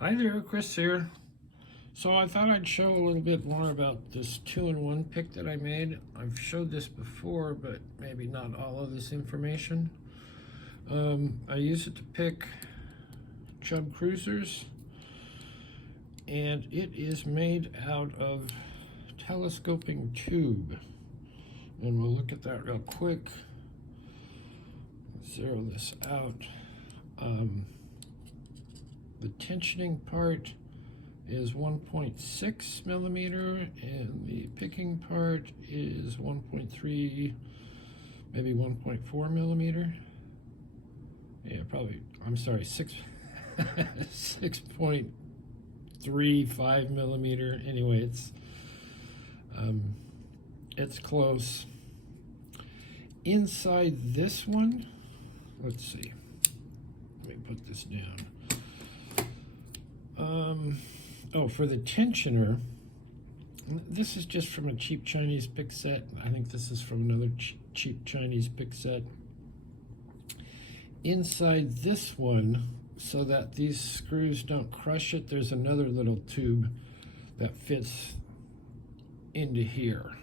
Hi there, Chris here. So I thought I'd show a little bit more about this 2-in-1 pick that I made. I've showed this before, but maybe not all of this information. I use it to pick Chubb Cruisers, and it is made out of telescoping tube. And we'll look at that real quick. Zero this out. The tensioning part is 1.6 millimeter, and the picking part is 1.3, maybe 1.4 millimeter. Yeah, probably, I'm sorry, 6.35 millimeter. Anyway, it's close. Inside this one, let's see, let me put this down. Oh, for the tensioner, this is just from a cheap Chinese pick set. I think this is from another cheap Chinese pick set. Inside this one, so that these screws don't crush it, there's another little tube that fits into here.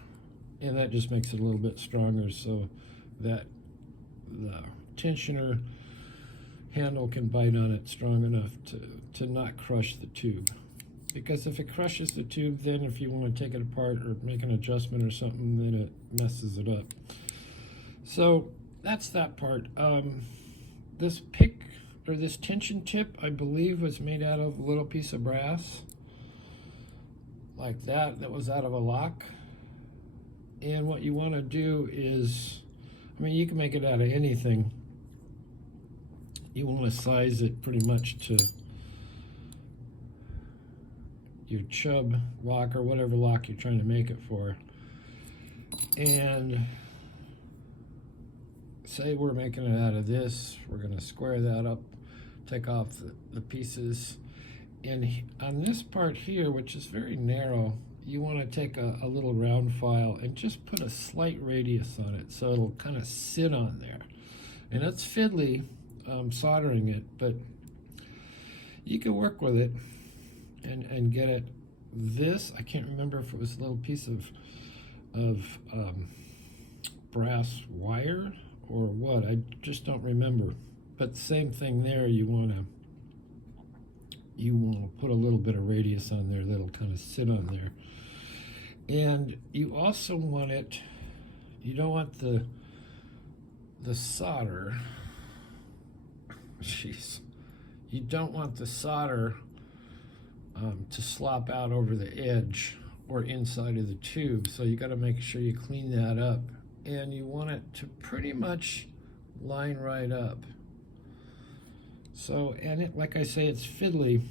And that just makes it a little bit stronger so that the tensioner handle can bite on it strong enough to not crush the tube. Because if it crushes the tube, then if you want to take it apart or make an adjustment or something, then it messes it up. So that's that part. This pick, or this tension tip, I believe was made out of a little piece of brass like that was out of a lock. And what you want to do is, I mean, you can make it out of anything. You want to size it pretty much to your Chubb lock or whatever lock you're trying to make it for. And say we're making it out of this, we're going to square that up, take off the pieces. And on this part here, which is very narrow, you want to take a little round file and just put a slight radius on it so it'll kind of sit on there. And that's fiddly, soldering it, but you can work with it and get it. This, I can't remember if it was a little piece of brass wire or what, I just don't remember. But same thing there, you want to put a little bit of radius on there that'll kind of sit on there. And you also want it, you don't want the solder, jeez, you don't want the solder to slop out over the edge or inside of the tube, so you got to make sure you clean that up. And you want it to pretty much line right up. So, and it, like I say, it's fiddly.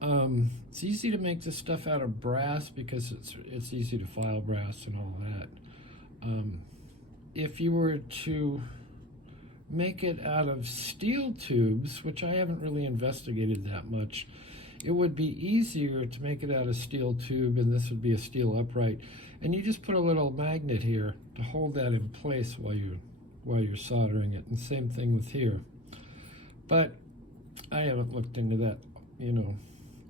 It's easy to make this stuff out of brass because it's easy to file brass and all that. If you were to make it out of steel tubes, which I haven't really investigated that much, it would be easier to make it out of steel tube, and this would be a steel upright. And you just put a little magnet here to hold that in place while you're soldering it. And same thing with here. But I haven't looked into that, you know.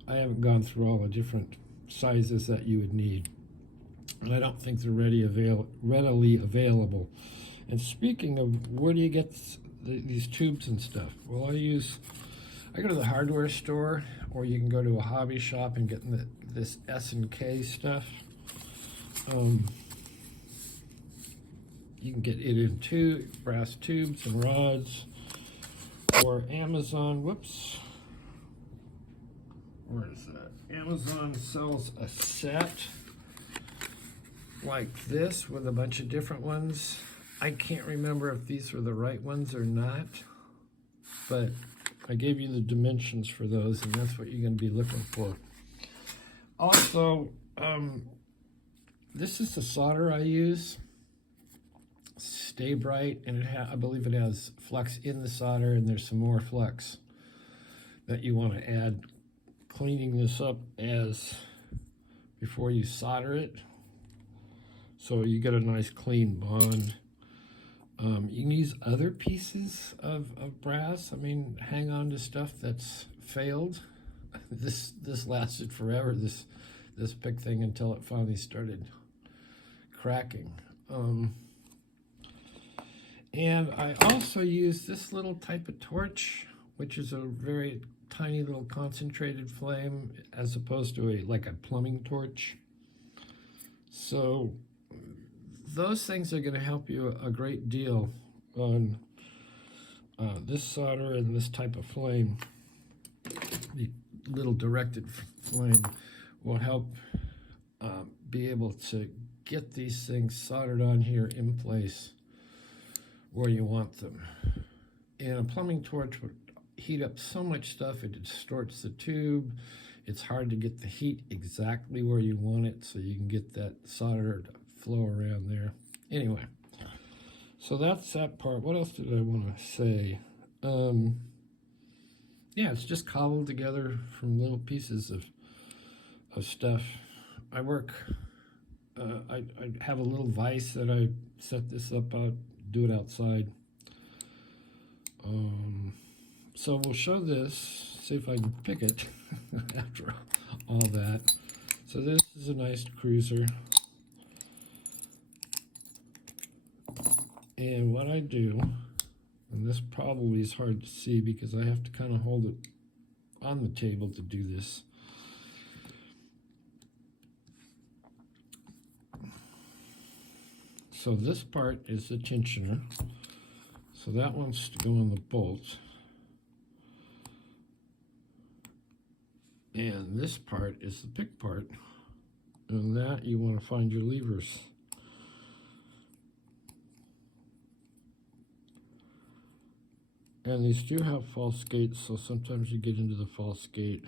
I haven't gone through all the different sizes that you would need. And I don't think they're readily available. And speaking of, where do you get these tubes and stuff? Well, I go to the hardware store, or you can go to a hobby shop and get this S&K stuff. You can get it in brass tubes and rods, or Amazon, whoops, where is that? Amazon sells a set like this with a bunch of different ones. I can't remember if these were the right ones or not, but I gave you the dimensions for those, and that's what you're going to be looking for. Also, this is the solder I use. Stay Bright, and I believe it has flux in the solder, and there's some more flux that you want to add. Cleaning this up before you solder it, so you get a nice clean bond. You can use other pieces of brass. I mean, hang on to stuff that's failed. this lasted forever, this pick thing, until it finally started cracking. And I also use this little type of torch, which is a very tiny little concentrated flame, as opposed to like a plumbing torch. So those things are going to help you a great deal on this solder and this type of flame. The little directed flame will help be able to get these things soldered on here in place where you want them. And a plumbing torch would heat up so much stuff, it distorts the tube. It's hard to get the heat exactly where you want it, so you can get that solder to flow around there. Anyway, so that's that part. What else did I want to say? Yeah, it's just cobbled together from little pieces of stuff. I work, I have a little vise that I set this up out, do it outside. So we'll show this, see if I can pick it after all that. So this is a nice cruiser. And what I do, and this probably is hard to see because I have to kind of hold it on the table to do this. So this part is the tensioner. So that wants to go in the bolt. And this part is the pick part. And that you want to find your levers. And these do have false gates, so sometimes you get into the false gate.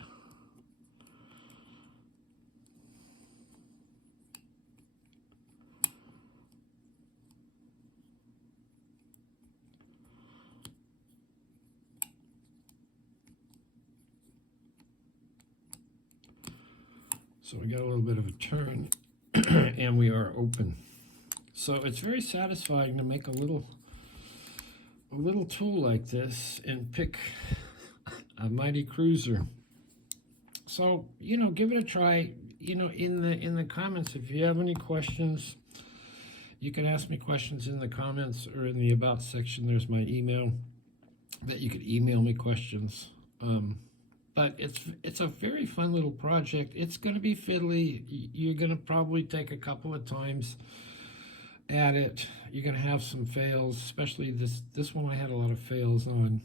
So we got a little bit of a turn, and we are open. So it's very satisfying to make a little tool like this and pick a mighty cruiser. So, you know, give it a try. You know, in the comments, if you have any questions, you can ask me questions in the comments or in the about section. There's my email that you could email me questions. But it's a very fun little project. It's going to be fiddly. You're going to probably take a couple of times at it. You're going to have some fails, especially this one I had a lot of fails on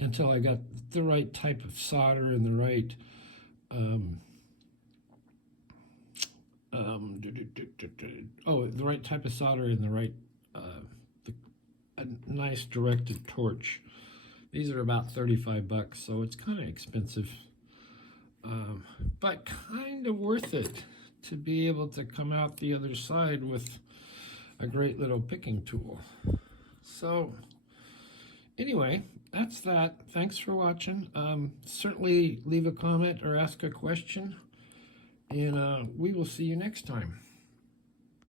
until I got the right type of solder and the right the right type of solder and the right a nice directed torch. These are about 35 bucks, so it's kind of expensive, but kind of worth it to be able to come out the other side with a great little picking tool. So anyway, that's that. Thanks for watching. Certainly leave a comment or ask a question, and we will see you next time.